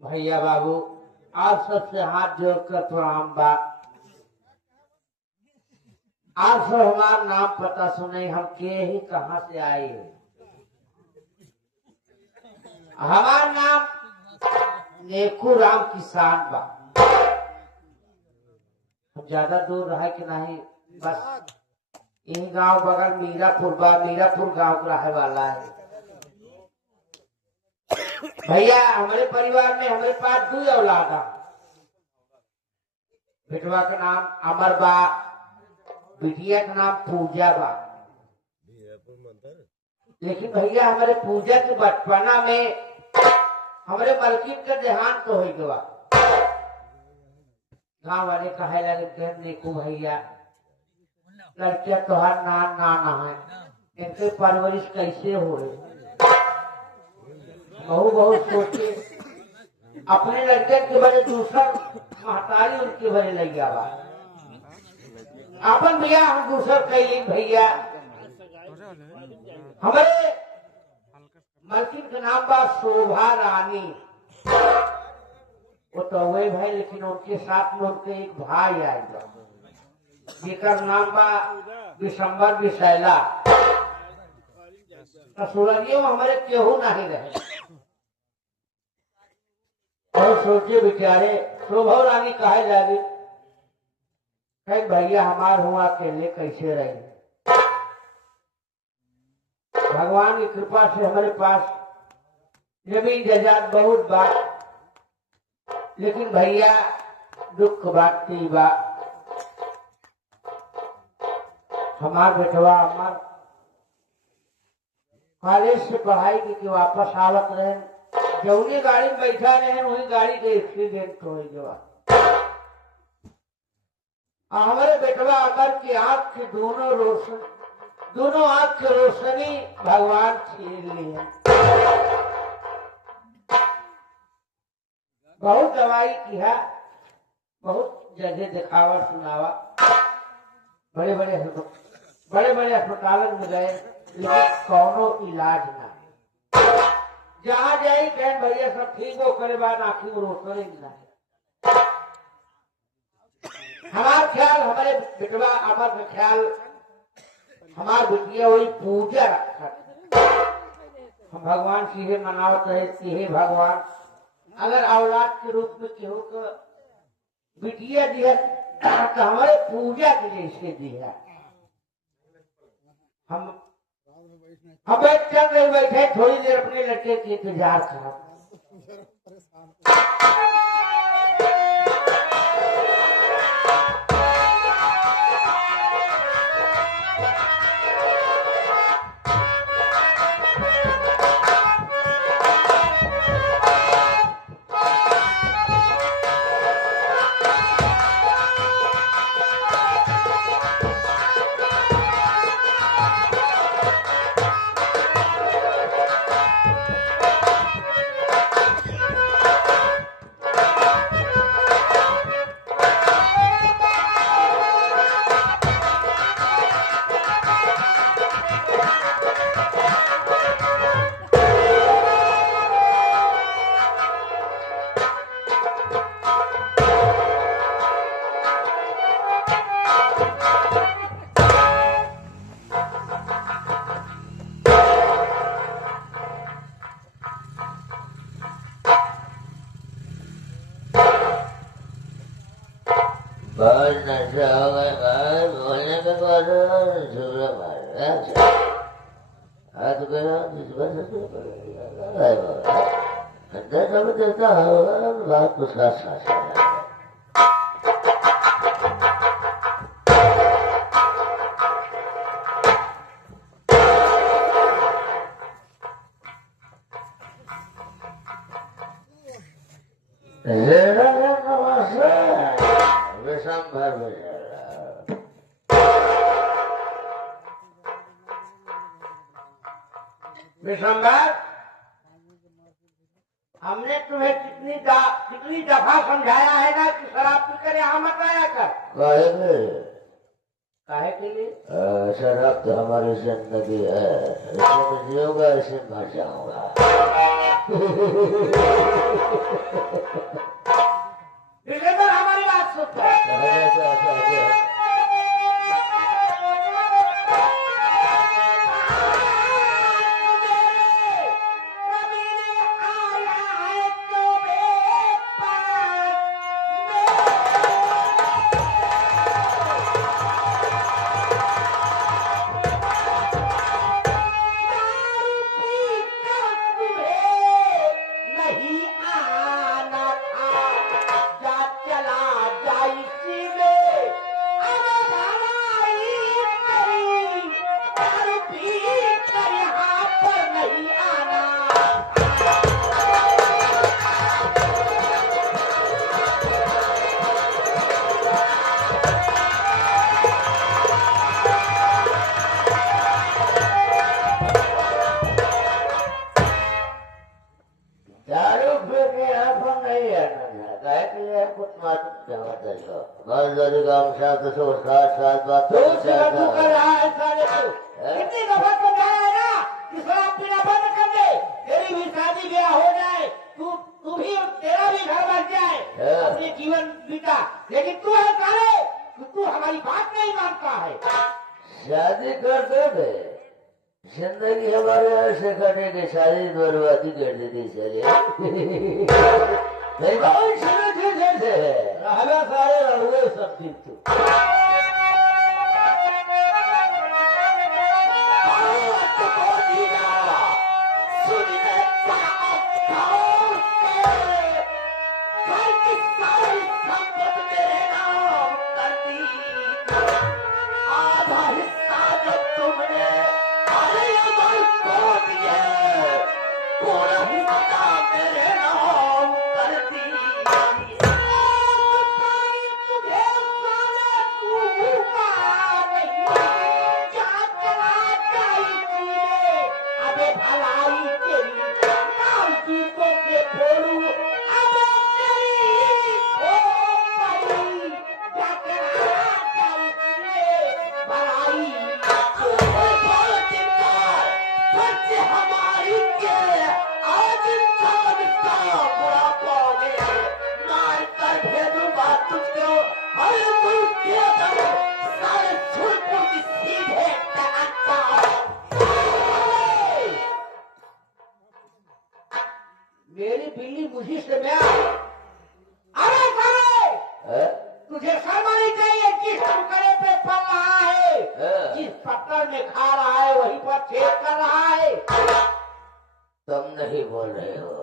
भैया बाबू आप सबसे हाथ जोड़कर प्रणाम बा। आप सब हमारा नाम पता सुने, हम के ही कहां से आए। हमारा नाम नेकू राम किसान बा। हम ज्यादा दूर रहे कि नहीं, बस यही गांव बगल मीरापुर बा। मीरापुर गांव का रहे वाला है। भैया हमारे परिवार में हमारे पास 2 औलाद है। बेटवा का नाम अमर बा, बिटिया का नाम पूजा बा। लेकिन भैया हमारे पूजा के बचपना में हमारे मलकिन का देहांत तो हो गया। गाँव वाले कहे लगे देखो भैया लड़कियां तोहार नाना है, इनके परवरिश कैसे हो रही। बहुत सोचे अपने लड़के के बड़े दूसरा महतारी उनके बड़े लग गया। अपन भैया हम दूसर कैली भैया। हमारे मलकिन का नाम बा शोभा रानी। वो तो वही भाई, लेकिन उनके साथ में उनके एक भाई आएगा जिकर नाम बा दिसंबर विशैला। ससुरालियों में हमारे केहू नहीं रहे। और सोचे बेचारे शोभा रानी कहे जागी कहीं भैया हमार हुआ अकेले कैसे रही। भगवान की कृपा से हमारे पास जमीन जायदाद बहुत बात, लेकिन भैया दुख बात थी बा। हमार बेटवा हमार कॉलेज से पढ़ाई की वापस आवत रहे, जौनी गाड़ी में बैठा रहे वही गाड़ी के एक्सीडेंट हो गया। हमारे बेटवा अमर की आंख की दोनों आंख की रोशनी भगवान छीन ली है। बहुत दवाई किया, बहुत जगह दिखावा सुनावा, बड़े बड़े अस्पतालों में गए, लेकिन कौनो इलाज ना। जहाँ जाई कहें भैया सब ठीक हो करे बाद आखिर में रोशनी ना। हमारा ख्याल हमारे बेटवा अमर का ख्याल हमार बिटिया वही पूजा रखा। हम भगवान सीधे मनावत रहे कि हे भगवान अगर औलाद के रूप में केहू को बिटिया दिया तो हमारे पूजा के जैसे दिया। हम बैठ चल रहे बैठे थोड़ी देर अपने लड़के के इंतजार करा। विश्वम्भर, हमने तुम्हें कितनी दफा समझाया है ना कि शराब पीकर यहाँ मत आया कर। काहे के लिए? शराब तो हमारी जिंदगी है, इसमें जियोगा इसे मर जाऊंगा। विश्वम्भर, हमारी बात सुन। कितनी दफा समझाया है ना कि शराब पीना बंद कर दे, तेरी भी शादी ब्याह हो जाए, तू भी, तेरा भी घर बन जाए, अपने जीवन बीता, लेकिन तू है सारे, तू हमारी बात नहीं मानता है। शादी कर दे, जिंदगी हमारे ऐसे कटेगी, सारी बर्बादी कर देती चले। नहीं भाई, जैसे सारे रहुए सब दिन मेरी बिल्ली मुझी से मैं अरे साले, तुझे शर्म आनी चाहिए। जिस टुकड़े पे पल रहा है, जिस पत्थर में खा रहा है, वहीं पर छेद कर रहा है। तुम नहीं बोल रहे हो,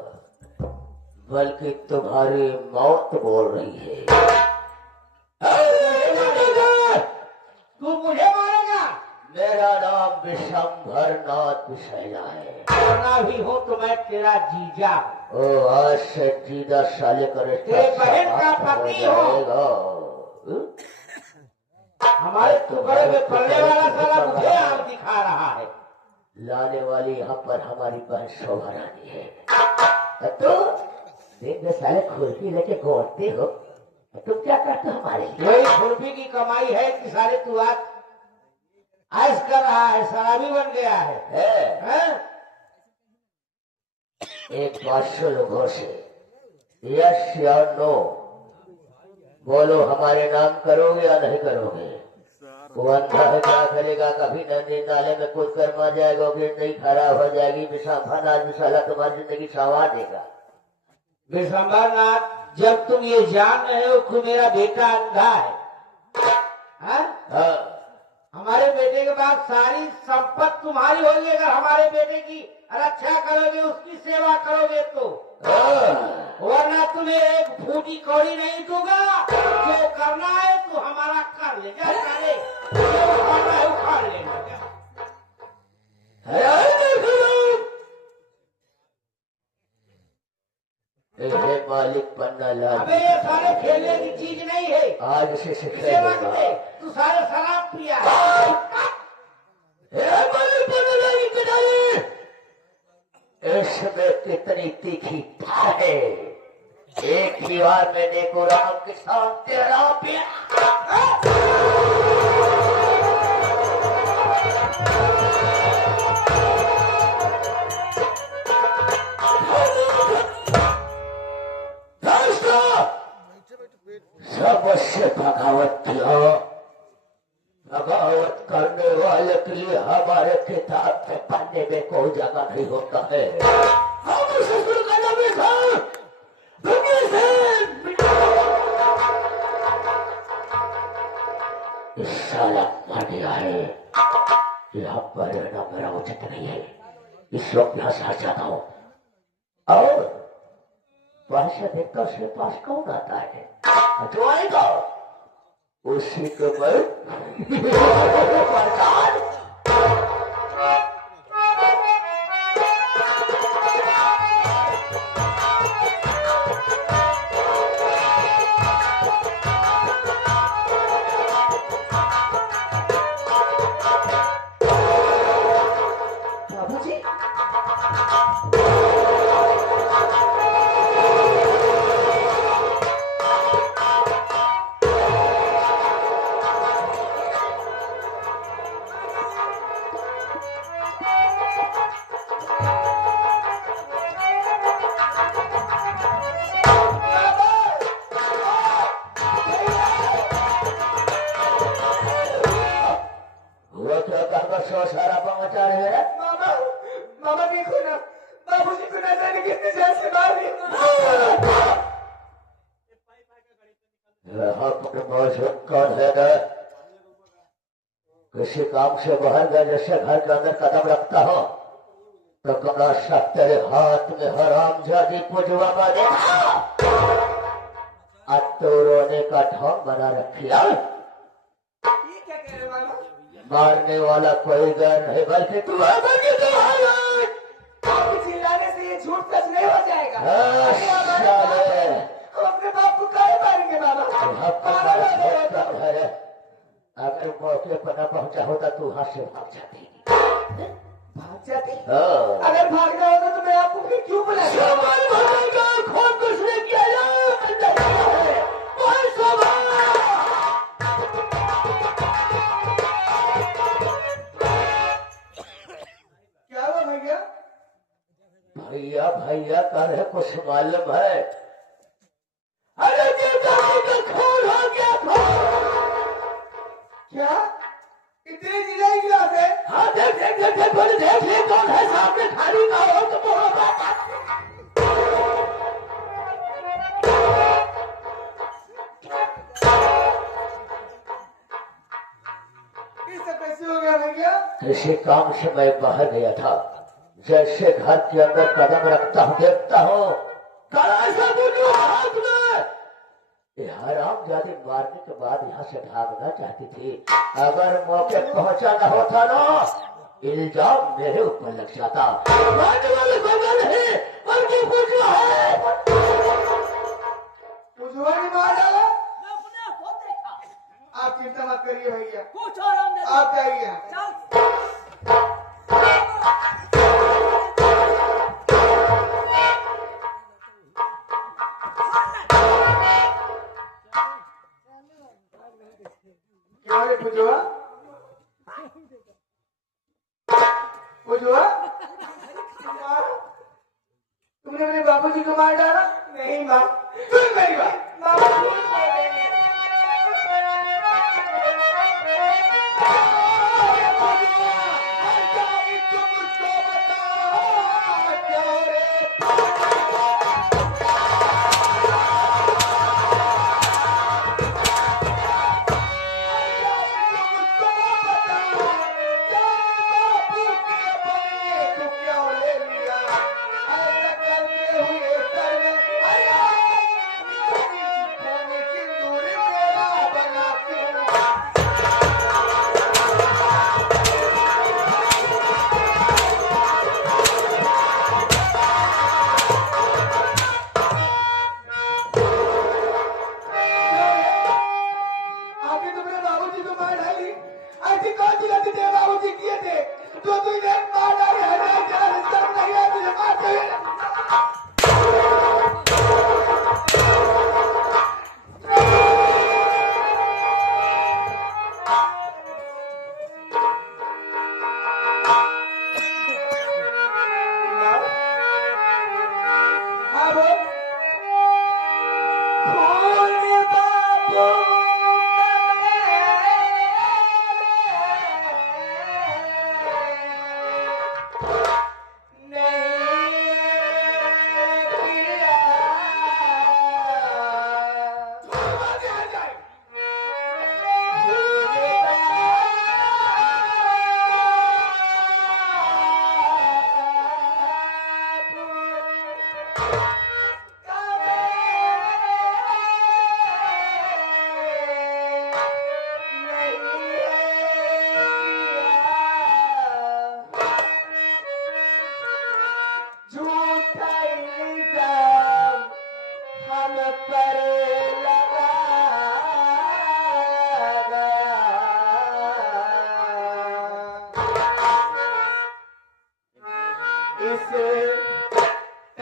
बल्कि तुम्हारी मौत बोल रही है। तू मुझे मारेगा? मेरा नाम विशंभर नाथ विशैला है। करना भी हो तो मैं तेरा जीजा। ओ, आज से जीजा साले करे बहन का पति हो। हमारे टुकड़े में पड़ने वाला साला मुझे आग दिखा रहा है। लाने वाली यहाँ पर हमारी बहन शोभा रानी है। तो देख साले खुरपी लेके घोटते हो, तुम क्या करते हो हमारे लिए? वही खुरपी की कमाई है कि सारे तू आज ऐश कर रहा है, शराबी बन गया है। एक बात सुनो गौर से, यस या नो बोलो, हमारे नाम करोगे या नहीं करोगे? वो अंधा है, क्या करेगा? कभी नदी नाले में कूद कर मर जाएगा, जिंदगी खराब हो जाएगी। विशंभर नाथ विशाला तुम्हारी जिंदगी संवार देगा। विशंभर नाथ, जब तुम ये जान रहे हो कि मेरा बेटा अंधा है, हमारे बेटे के बाद सारी संपत्ति तुम्हारी होगी। अगर हमारे बेटे की रक्षा करोगे, उसकी सेवा करोगे तो, वरना तुम्हें एक फूटी कौड़ी नहीं दूंगा। जो करना है तो हमारा कर ले, जा ले, जो करना है उखाड़ लेना। मालिक पन्ना लाल, अबे ये सारे खेलने की चीज नहीं है। आज से सेवा करे, तू सारे शराब पिया। इतनी तीखी है, एक ही बार में देखो राम के साथ तेरा सबसे बगावत किया। बगावत करने वाले के लिए हमारे किताब के पन्ने में कोई जगह नहीं होता है। हम उसे शुरू करना भी था दुनिया से। इस साला मर गया है, यहाँ पर रहना मेरा उचित नहीं है। इस वक्त यहाँ से जाता हूँ। और वहां से देखता उसके पास कौन आता है, जो आएगा उसी को मैं बाबूजी सारा समाचार है। मामा मामा देखो ना, बाबूजी को न जाने कितने जान से मार दी। कौन है ना? किसी काम से बाहर गए, जैसे घर के अंदर कदम रखता हो तो कड़ा शक तेरे हाथ में हराम जादी पुजवा बने। अब तो रोने का ढोंग बना रखिया। ये क्या कह रहे मामा? मारने वाला कोई गैर नहीं बल्कि तू है। आपके चिल्लाने से ये झूठ सच नहीं हो जाएगा। साले हम अपने बाप को काहे मारेंगे मामा? अगर मौके पर न पहुंचा होता तू वहां से भाग जाती। भाग जाती? हाँ। अगर भागना होता तो मैं आपको फिर क्यों बुलाया? खून कुछ नहीं किया क्या हुआ भैया? भैया भैया कर है, कुछ मालूम है? अरे देवता का खून हो गया। क्या इतनी जिलाई गिलास है? हाँ देख देख देख देख बोले देख ले कौन है सामने खाली का हो तो ये सब कैसे हो गया भैया? किसी काम से मैं बाहर गया था, जैसे घर के अंदर कदम रखता हूँ देखता हूँ कड़ा बुल्लू हाथ में। ये हराम जादी मारने के बाद यहाँ से भागना चाहती थी। अगर मौके पहुंचा न होता ना, इल्जाम मेरे ऊपर लग जाता। मारने वाले बगल है बल्कि बुजुआ है। बुजुआ ने मार डाला? आप चिंता मत करिए भैया, आप जाइए। क्या रे बुजुआ? बुजुआ तुमने मेरे बाबूजी को मार डाला? नहीं माँ, सुन मेरी बात। मामा झूठ बोल रहे हैं।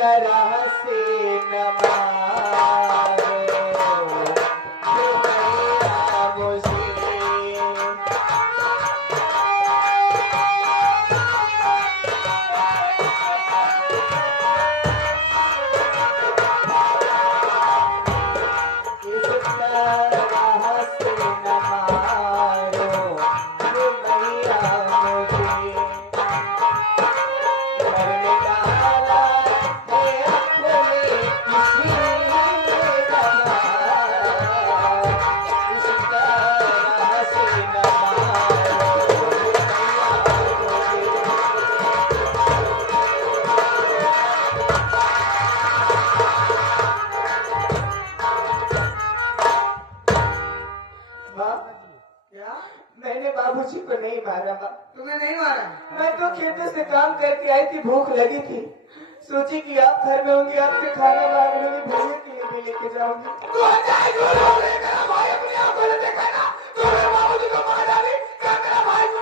तरह से न मारो मैया मुझे। इस तरह से न मारो मैया मुझे। मरने डाला है अपने किसी तरह, इस तरह से न मारो माँ। क्या? मैंने बाबूजी को नहीं मारा माँ। तुम्हें नहीं मारा? मैं तो खेतों से काम करके आई थी, भूख लगी थी, सोची कि आप घर में होंगे, आपसे खाना मांग लूंगी, भूखे के लिए भी लेके जाऊंगी। तू अंजाई जो लोग ले मेरा भाई अपनी आंखों से देखा ना, तो मेरे बाबूजी को मार डाली, क्या मेरा भाई को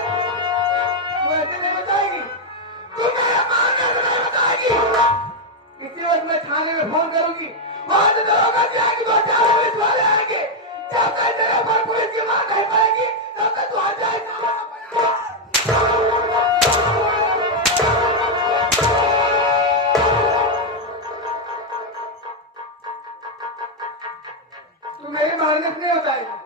तू ऐसे नहीं बताएगी? तू मेरे मारने से नहीं बताएगी? इसी वक्त मैं थाने में फोन करूंगी, वहां से दरोगा जी आएंगे, दो चार पुलिस वाले आएंगे, जब तक तेरे ऊपर पुलिस की मार नहीं पड़ेगी तब तक तू अंजाई ना मारा। तू मेरे मारने से नहीं बताएगी।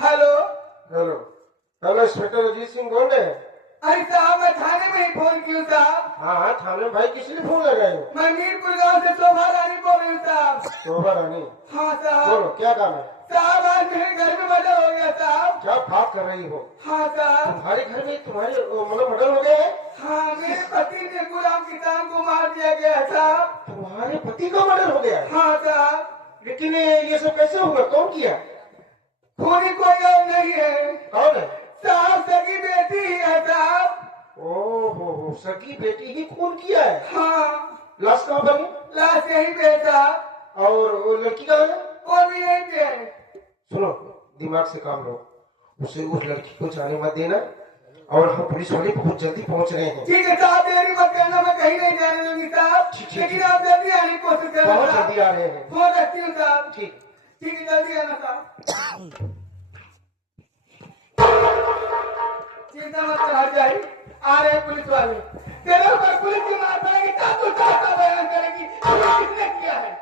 Hello. Hello hello, inspector Ajit Singh बोल रहे हैं? अरे साहब मैं थाने में ही फोन की हूँ साहब। हाँ हाँ, थाने में भाई किस लिए फोन लगाए हो? मैं मीरपुर गांव से शोभा रानी बोल रही हूँ साहब। शोभा रानी, हाँ साहब। बोलो क्या काम है? साहब आज मेरे घर में मर्डर हो गया साहब। क्या बात कर रही हो? हाँ साहब। तुम्हारे घर में तुम्हारे मतलब मर्डर हो गया है? हाँ मेरे पति ने गुलाम किसान को मार दिया गया है साहब। तुम्हारे पति का मर्डर हो गया है? हाँ साहब। लेकिन ये सब कैसे होगा? कौन किया? खूनी कोई और नहीं है कौन है? साहब, सगी बेटी ही है साहब। ओहो, सगी बेटी ही खून किया है? हाँ। लाश कहाँ पर है? लाश यहीं पे है साहब। और वो लड़की कहाँ है? वो भी यहीं पे है। सुनो, दिमाग से काम लो, उसे उस लड़की को जाने मत देना, और हम पुलिस वाले बहुत जल्दी पहुंच रहे हैं। ठीक है साहब, देरी मत करना, मैं कहीं नहीं जाने दूंगी साहब। ठीक, लेकिन आप जल्दी आने की कोशिश करना बहुत साहब। जल्दी आ रहे हैं। फोन रखती हूँ साहब। ठीक। ठीक है, जल्दी आना साहब। चिंता मत कर, हट जाए, आ रहे हैं पुलिस वाले। तेरे ऊपर पुलिस की मार पड़ेगी तब तू चाहता बयान करेगी ये किसने किया है।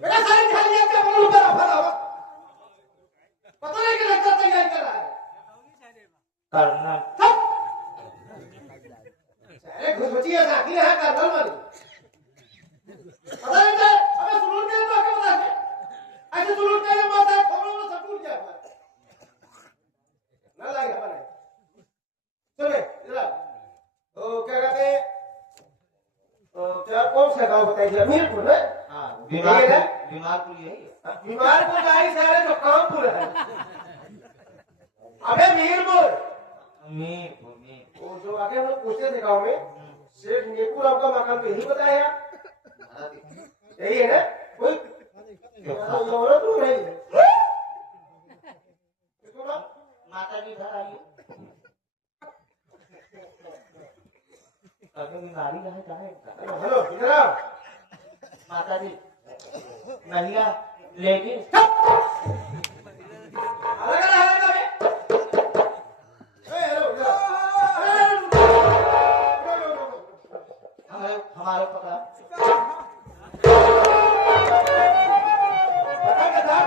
मेरा सारी खाली क्या बोलूं, ऊपर भरा हुआ पता नहीं कि लड़का तैयार कर रहा है करना अरे घुसमची है आखिर है कर्नल वाली पता नहीं था। अबे सुलून के तो क्या बता के ऐसे सुलून के मत है, खबरों में सब टूट गया ना लगे हमारे। सुने जरा, तो क्या कहते हैं, क्या कौन सा गांव बताइए? मीरपुर है? बीमारपुर यही है। बीमारपुर गाड़ी से आ रहे तो कानपुर है। अबे मीरपुर, वो जो आगे हम लोग पूछते थे गाँव में, सेठ नेपुर आपका मकान तो यही बताया, यही है ना? कोई औरत तो नहीं है। माता जी घर आइए, बीमारी है। हेलो इधर आओ। माता जी नलिया लेकिन अलग अलग है हेलो इधर हमारे पता पता का दाम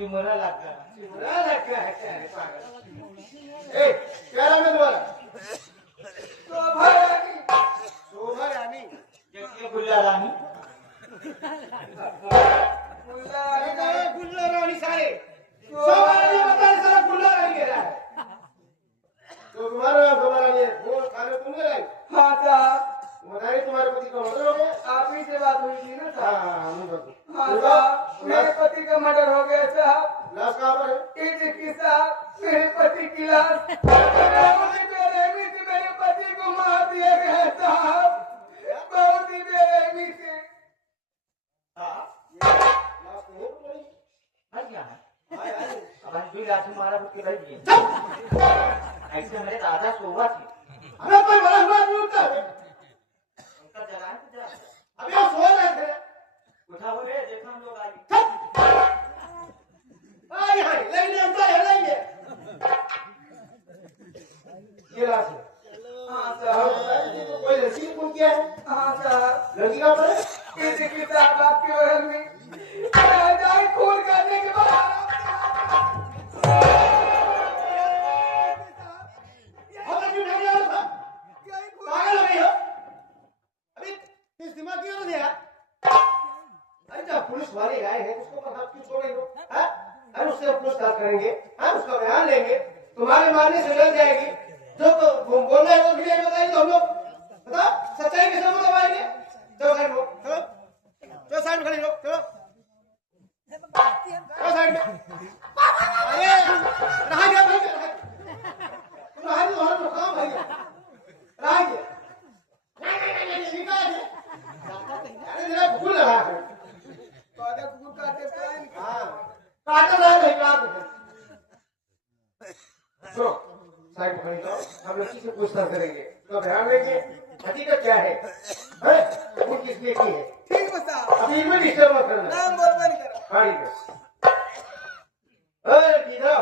चिमरा लग गया। चिमरा लग गया है क्या है पागल। ए क्या नाम है तुम्हारा? शोभा रानी। शोभा रानी जैसे गुल्ला रानी। गुल्ला रानी का है, गुल्ला रानी सारे शोभा रानी बता रहे सारा गुल्ला रानी कह रहा है। तो तुम्हारा नाम शोभा रानी है, वो खाने तुमने लाई? हाँ साहब, बताइए तुम्हारे पति का मर्डर हो गया? आप ही से बात हुई थी ना साहब। हाँ मुझे बता। हाँ साहब, मेरे पति का मर्डर हो गया साहब। लाश कहाँ पर है? ये देखिए साहब, मेरे पति की लाश बहुत ही बेरहमी से मेरे पति को मार दिया गया है साहब, बहुत ही बेरहमी से। लाश कहीं पर पड़ी? हाँ क्या है? हाय हाय। अब अंजलि राशि मारा उसके भाई जी। ऐसे मेरे दादा शोभा थे। अरे कोई बड़ा हुआ नहीं उठता है। उनका जलाए तो जला। अभी आप सो रहे थे। उठा हुए देखा हम लोग आई। आई हाय, लेकिन अंतर है लेंगे। ये लाश है। हाँ और साहब, बताइए तो कोई लड़की ने खून किया है? हाँ साहब, लड़की कहाँ पर है? ये देखिए साहब आपके बगल में जाए खून करने के बाद बहुत अच्छी उठा लिया था। पागल हो गई हो? अभी इस दिमाग की औरत है यार। अरे जब पुलिस वाले आए हैं उसको पता क्यों छोड़ रही हो? हाँ? अरे उससे पूछताछ करेंगे, हाँ उसका बयान लेंगे, तुम्हारे मारने से डर जाएगी। जो तो बोल रहे हो भी बताइए तो हम लोग बताओ सच्चाई कैसे बताएंगे? चलो साइड में चलो, चलो साइड में खड़े रहो, चलो चलो साइड में। अरे रहा गया भाई, तुम रहा नहीं हो तो काम भाई रहा गया। नहीं निकाल दे। अरे मेरा भूल रहा है। कुकुर काटे प्राण हाँ काटा रहा नहीं काट दे। सुनो साइड में खड़ी जाओ, हम लोग किसी से पूछताछ करेंगे तो ध्यान देंगे हकीकत क्या है, वो किस लिए की है। ठीक है साहब, अभी इनमें डिस्टर्ब मत करना। नाम बोलबा नहीं करा। गाड़ी में अरे कीधा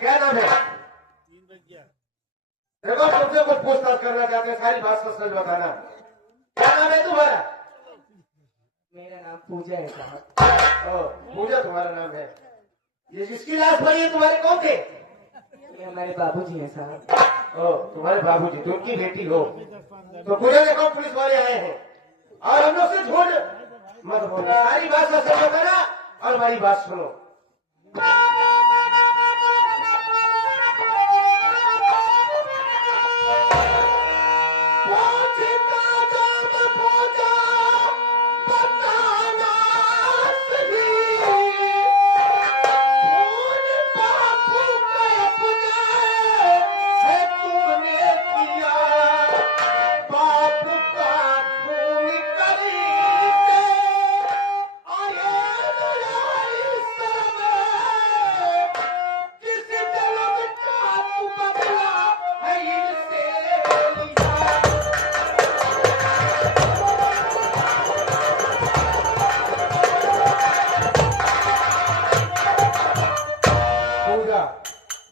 क्या नाम है? देखो तुमसे कुछ पूछताछ करना चाहते हैं, सारी बात सच बताना। क्या नाम है तुम्हारा? मेरा नाम पूजा है साहब। ओ, पूजा तुम्हारा नाम है। ये जिसकी लाश पड़ी है तुम्हारे कौन थे? ये हमारे बाबूजी हैं साहब। ओ, तुम्हारे बाबूजी, तुम उनकी बेटी हो। तो पूजा देखो पुलिस वाले आए हैं और हम लोग से झूठ मत बोलो, सारी बात सच बताना और हमारी बात सुनो।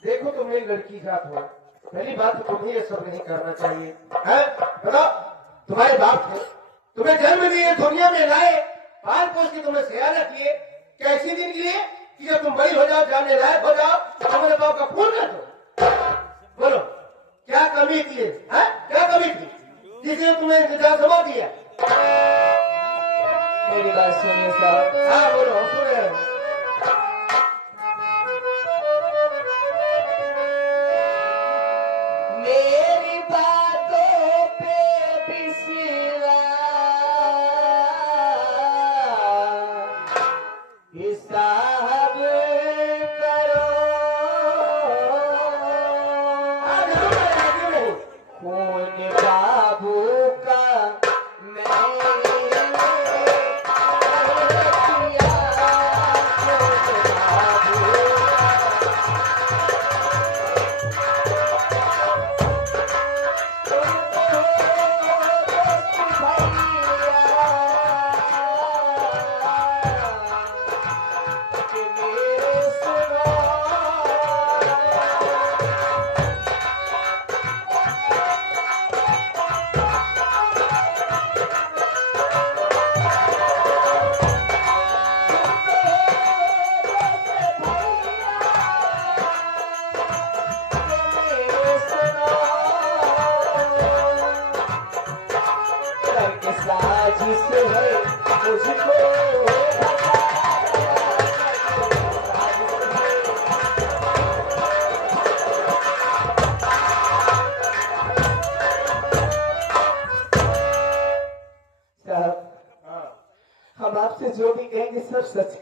देखो तुम एक लड़की जात हो, पहली बात तो तुम्हें ये सब नहीं करना चाहिए है। बताओ तुम्हारे बाप थे, तुम्हें जन्म दिए, दुनिया में लाए, पाल पोस के तुम्हें सयाना किए, कैसे दिन लिए कि जब तुम बड़ी हो जाओ, जानने लायक हो जाओ, तुम्हारे बाप का खून कर दो। बोलो क्या कमी थी है? क्या कमी थी जिसने तुम्हें इंतजार समा दिया? मेरी बात सुनिए साहब। हाँ बोलो, हम सुन रहे हैं। मेरी बातों पे विश्वास हिसाब करो, खून बाबू का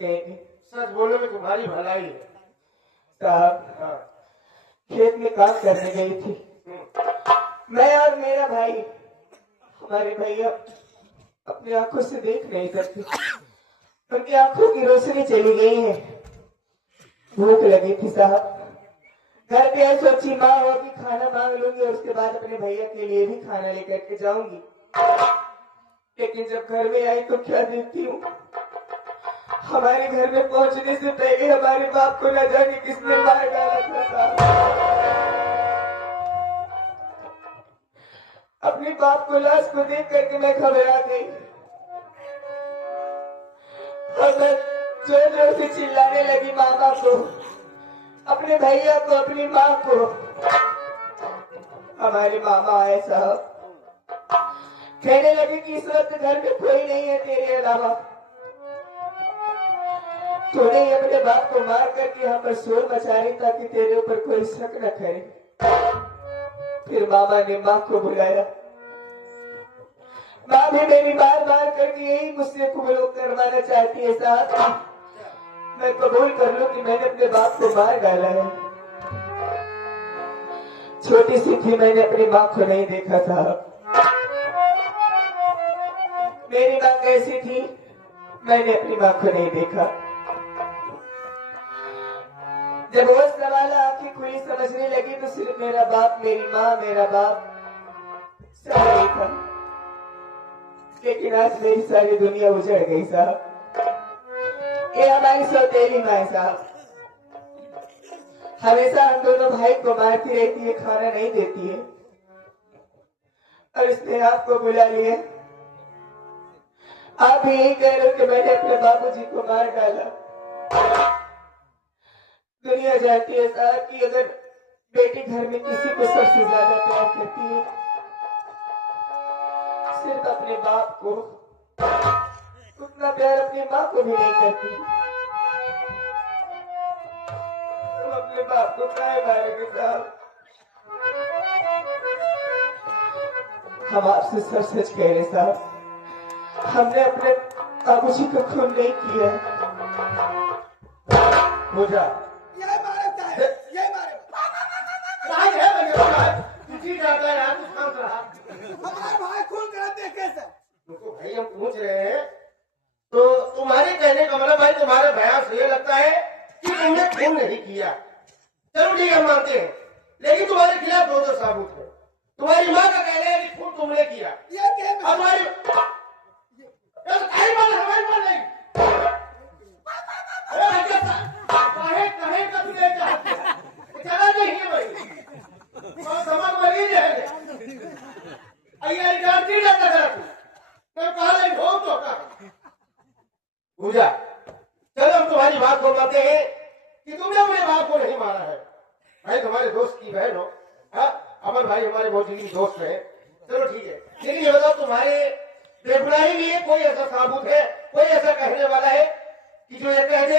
कहेंगे। सच बोलो में तुम्हारी भलाई है। साहब हाँ। खेत में काम करने गई थी मैं और मेरा भाई। हमारे भैया अपनी आंखों से देख नहीं सकते, उनकी आंखों की रोशनी चली गई है। भूख लगी थी साहब, घर पे सोची माँ होगी खाना मांग लूंगी और उसके बाद अपने भैया के लिए भी खाना लेकर के जाऊंगी। लेकिन जब घर में आई तो क्या देखती हूँ, हमारे घर में पहुंचने से पहले हमारे बाप को न जाने किसने मार डाला था साहब। अपने बाप को लाश को देख करके मैं घबरा गई और मैं जोर जोर से चिल्लाने लगी मामा को, अपने भैया को, अपनी माँ को। हमारे मामा आए साहब, कहने लगे कि इस वक्त घर में कोई नहीं है तेरे अलावा, तूने ही अपने बाप को मार करके यहाँ पर शोर मचा रही ताकि तेरे ऊपर कोई शक न करे। फिर मामा ने माँ को बुलाया। माँ भी मेरी बार बार करके यही मुझसे कबूल करवाना चाहती है साहब, मैं कबूल कर लूं कि मैंने अपने बाप को मार डाला है। छोटी सी थी, मैंने अपनी माँ को नहीं देखा साहब। मेरी माँ कैसी थी मैंने अपनी माँ को नहीं देखा। जब होश संभाला, आंखें खुली, समझने लगी तो सिर्फ मेरा बाप, मेरी माँ, मेरा बाप सब नहीं था। लेकिन आज मेरी सारी दुनिया उजड़ गई साहब। ये हमारी सौतेली माँ साहब, हमेशा हम दोनों भाई को मारती रहती है, खाना नहीं देती है और इसने आपको बुला लिया। आप भी यही कह रहे हो कि मैंने अपने बाबूजी को मार डाला। दुनिया जानती है साहब कि अगर बेटी घर में किसी को सबसे ज्यादा प्यार करती है, सिर्फ अपने बाप को, उतना प्यार अपनी माँ को भी नहीं करती। तुम अपने बाप को काहे मारोगे साहब? हम आपसे सच सच कह रहे साहब, हमने अपने बाबूजी को खून नहीं किया। पूजा ये मारे साहब, ये मारे। राज है भैया, राज तुझी जाता है यार, तू शांत रहा। हमारे भाई खून कराते हैं कैसे? तुमको भाई हम पूछ रहे हैं तो तुम्हारे कहने का मतलब भाई तुम्हारे बयान से ये लगता है कि तुमने खून नहीं किया। चलो ठीक है, हम मानते हैं, लेकिन तुम्हारे खिलाफ दो दो सबूत है। तुम्हारी माँ का कहना है कि खून तुमने किया, ये गेम और तुम्हारी हमारी बात नहीं। कहे कहे का तुझे चला नहीं है भाई, समझ मरीज है जानती जाता था तू, मैं कहा नहीं हो तो का पूजा। चलो हम तुम्हारी बात को मानते हैं कि तुमने अपने बाप को नहीं मारा है। भाई तुम्हारे दोस्त की बहन हो, अमर भाई हमारे बहुत ही दोस्त है, चलो ठीक है। लेकिन ये बताओ तुम्हारे बेगुनाही लिए कोई ऐसा साबुत है, कोई ऐसा कहने वाला है कि जो ये कह दे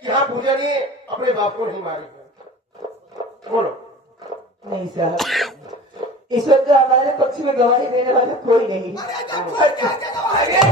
कि हाँ पूजा ने अपने बाप को नहीं मारी? बोलो। नहीं साहब, इस वक्त हमारे पक्ष में गवाही देने वाला कोई नहीं। अरे